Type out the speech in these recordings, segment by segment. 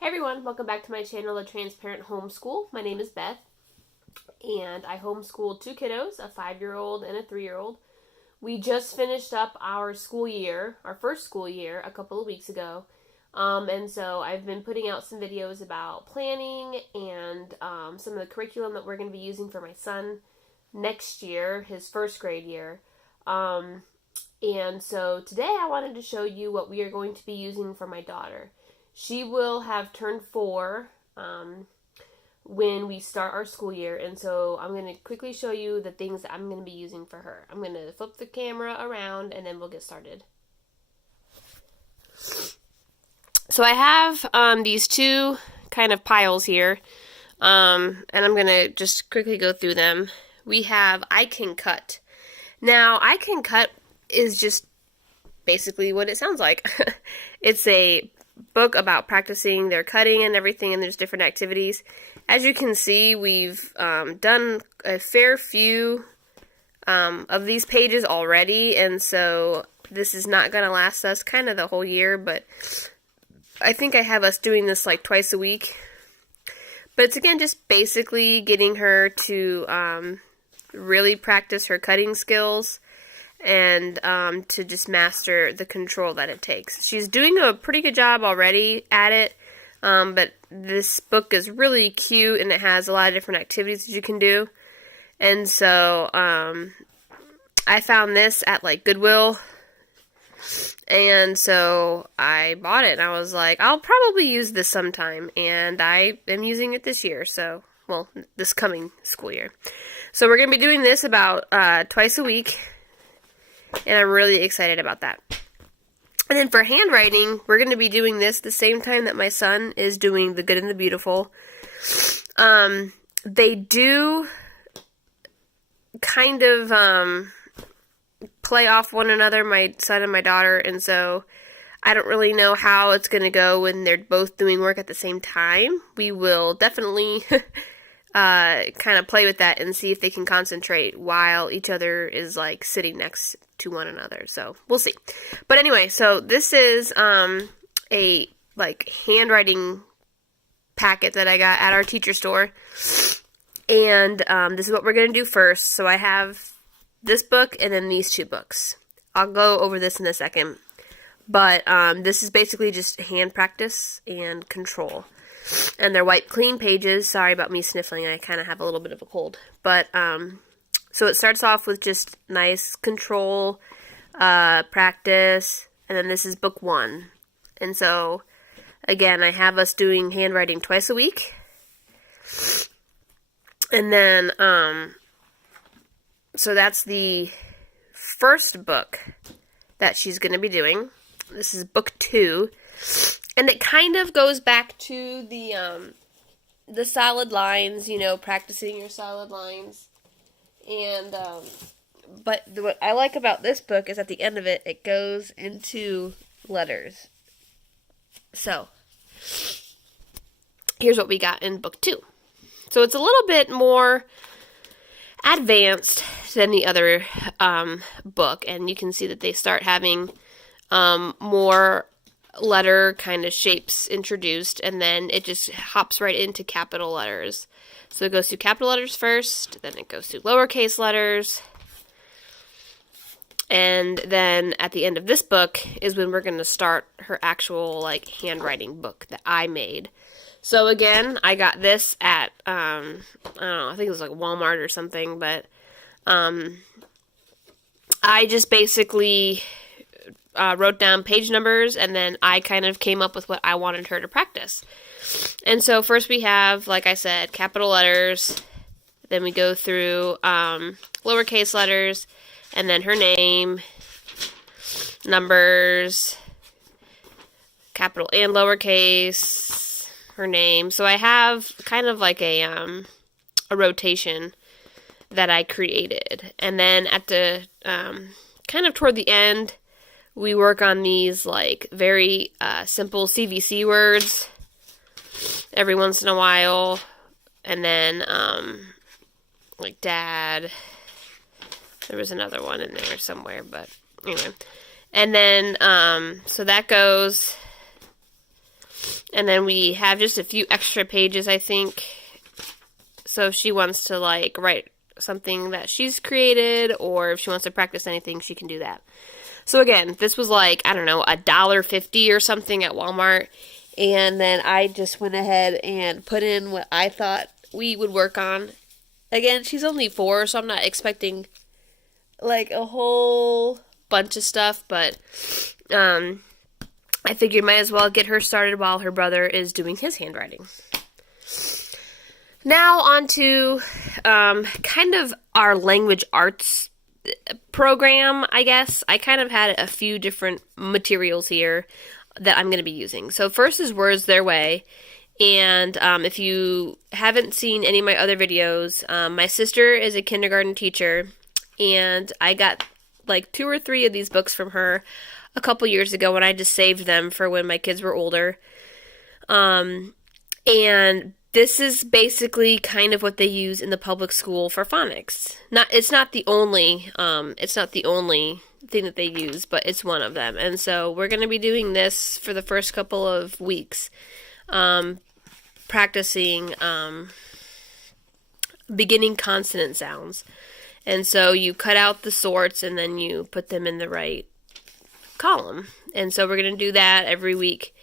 Hey everyone, welcome back to my channel, The Transparent Homeschool. My name is Beth, and I homeschool two kiddos, a 5-year-old and a 3-year-old. We just finished up our school year, our first school year, a couple of weeks ago. And so I've been putting out some videos about planning and some of the curriculum that we're going to be using for my son next year, his first grade year. And so today I wanted to show you what we are going to be using for my daughter. She will have turned 4 when we start our school year, and so I'm going to quickly show you the things that I'm going to be using for her. I'm going to flip the camera around, and then we'll get started. So I have these two kind of piles here, and I'm going to just quickly go through them. We have I Can Cut. Now, I Can Cut is just basically what it sounds like. It's a book about practicing their cutting and everything, and there's different activities. As you can see, we've done a fair few of these pages already, and so this is not going to last us kind of the whole year, but I think I have us doing this like twice a week. But it's again just basically getting her to really practice her cutting skills and to just master the control that it takes. She's doing a pretty good job already at it, but this book is really cute, and it has a lot of different activities that you can do. And so I found this at like Goodwill, and so I bought it, and I was like, I'll probably use this sometime, and I am using it this year, so, well, this coming school year. So we're going to be doing this about twice a week, and I'm really excited about that. And then for handwriting, we're going to be doing this the same time that my son is doing The Good and the Beautiful. They do kind of play off one another, my son and my daughter, and so I don't really know how it's going to go when they're both doing work at the same time. We will definitely kind of play with that and see if they can concentrate while each other is like sitting next to one another. So we'll see. But anyway, so this is a like handwriting packet that I got at our teacher store, and this is what we're gonna do first. So I have this book and then these two books. I'll go over this in a second, but this is basically just hand practice and control. And they're white clean pages. Sorry about me sniffling. I kind of have a little bit of a cold. But, so it starts off with just nice control, practice. And then this is book 1. And so, again, I have us doing handwriting twice a week. And then, so that's the first book that she's going to be doing. This is book 2. And it kind of goes back to the solid lines, you know, practicing your solid lines. And, but what I like about this book is at the end of it, it goes into letters. So, here's what we got in book 2. So it's a little bit more advanced than the other book. And you can see that they start having more letter kind of shapes introduced, and then it just hops right into capital letters. So it goes through capital letters first, then it goes through lowercase letters, and then at the end of this book is when we're going to start her actual like handwriting book that I made. So again, I got this at I don't know, I think it was like Walmart or something, but I just basically wrote down page numbers, and then I kind of came up with what I wanted her to practice. And so first we have, like I said, capital letters, then we go through lowercase letters, and then her name, numbers, capital and lowercase, her name. So I have kind of like a rotation that I created. And then at the kind of toward the end, we work on these like very simple CVC words every once in a while, and then like dad. There was another one in there somewhere, but anyway. And then so that goes, And then we have just a few extra pages, I think. So if she wants to like write something that she's created, or if she wants to practice anything, she can do that. So again, this was like, I don't know, $1.50 or something at Walmart. And then I just went ahead and put in what I thought we would work on. Again, she's only 4, so I'm not expecting like a whole bunch of stuff, but I figured might as well get her started while her brother is doing his handwriting. Now on to kind of our language arts program, I guess. I kind of had a few different materials here that I'm going to be using. So first is Words Their Way. And if you haven't seen any of my other videos, my sister is a kindergarten teacher, and I got like 2 or 3 of these books from her a couple years ago, and I just saved them for when my kids were older. And this is basically kind of what they use in the public school for phonics. It's not the only thing that they use, but it's one of them. And so we're going to be doing this for the first couple of weeks, practicing beginning consonant sounds. And so you cut out the sorts and then you put them in the right column. And so we're going to do that every week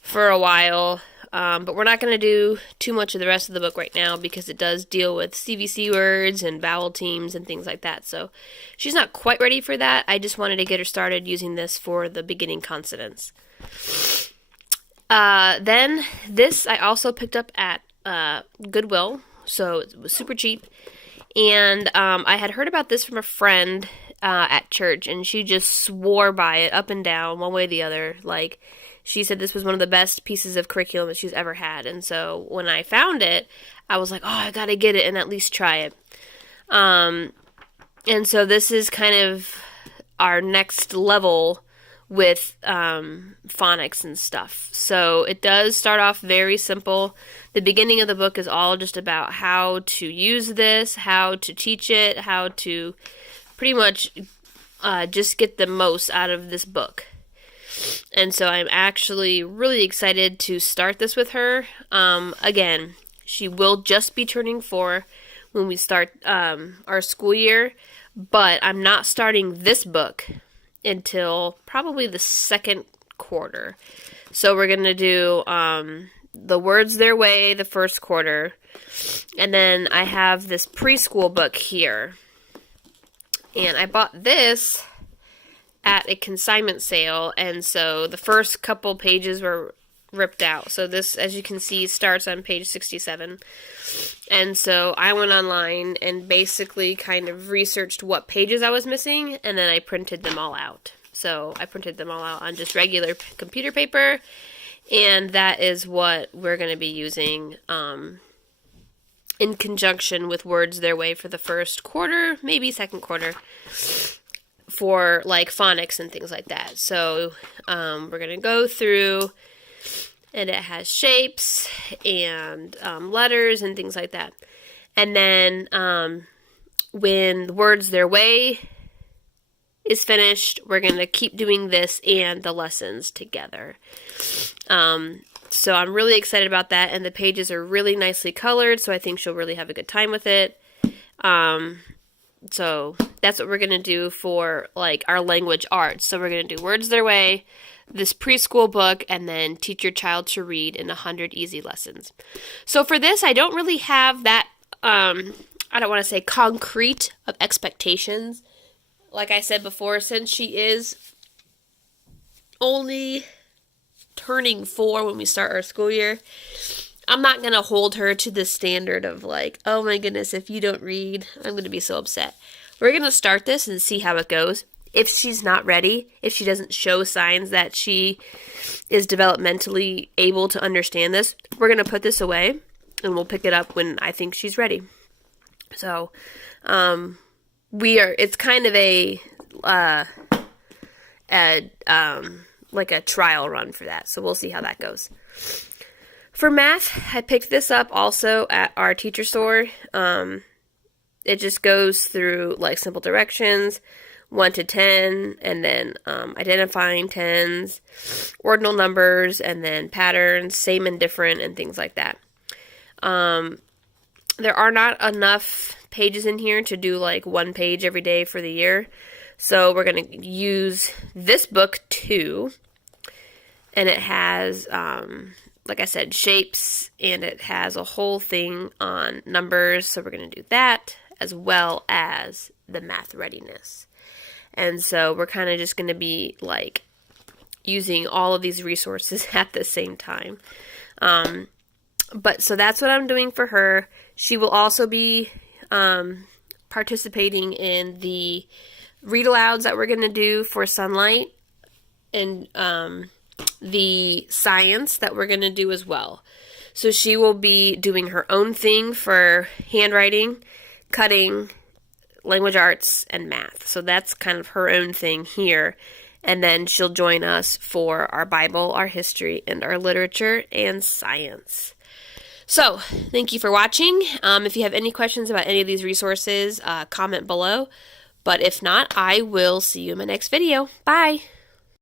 for a while. But we're not going to do too much of the rest of the book right now because it does deal with CVC words and vowel teams and things like that. So she's not quite ready for that. I just wanted to get her started using this for the beginning consonants. Then this I also picked up at Goodwill, so it was super cheap. And I had heard about this from a friend at church, and she just swore by it up and down, one way or the other. Like, she said this was one of the best pieces of curriculum that she's ever had. And so when I found it, I was like, oh, I gotta get it and at least try it. And so this is kind of our next level with phonics and stuff. So it does start off very simple. The beginning of the book is all just about how to use this, how to teach it, how to pretty much just get the most out of this book. And so I'm actually really excited to start this with her. Again, she will just be turning 4 when we start our school year, but I'm not starting this book until probably the second quarter. So we're going to do the Words Their Way the first quarter, and then I have this preschool book here. And I bought this at a consignment sale, and so the first couple pages were ripped out. So this, as you can see, starts on page 67. And so I went online and basically kind of researched what pages I was missing, and then I printed them all out. So I printed them all out on just regular computer paper, and that is what we're going to be using in conjunction with Words Their Way for the first quarter, maybe second quarter, for like phonics and things like that. So we're going to go through, and it has shapes and letters and things like that. And then when Words Their Way is finished, we're going to keep doing this and the lessons together. So I'm really excited about that, and the pages are really nicely colored, so I think she'll really have a good time with it. So that's what we're going to do for like our language arts. So we're going to do Words Their Way, this preschool book, and then teach your child to read in 100 easy lessons. So for this, I don't really have that, I don't want to say concrete of expectations. Like I said before, since she is only turning 4 when we start our school year, I'm not going to hold her to the standard of like, oh my goodness, if you don't read, I'm going to be so upset. We're going to start this and see how it goes. If she's not ready, if she doesn't show signs that she is developmentally able to understand this, we're going to put this away and we'll pick it up when I think she's ready. So, it's kind of like a trial run for that. So we'll see how that goes. For math, I picked this up also at our teacher store. It just goes through like simple directions, 1 to 10, and then identifying tens, ordinal numbers, and then patterns, same and different, and things like that. There are not enough pages in here to do like 1 page every day for the year. So we're going to use this book too. And it has, like I said, shapes, and it has a whole thing on numbers. So we're going to do that, as well as the math readiness. And so we're kind of just going to be like using all of these resources at the same time. But so that's what I'm doing for her. She will also be participating in the read alouds that we're going to do for Sunlight, and the science that we're going to do as well. So she will be doing her own thing for handwriting, cutting, language arts, and math. So that's kind of her own thing here. And then she'll join us for our Bible, our history, and our literature and science. So, thank you for watching. If you have any questions about any of these resources, comment below. But if not, I will see you in my next video. Bye!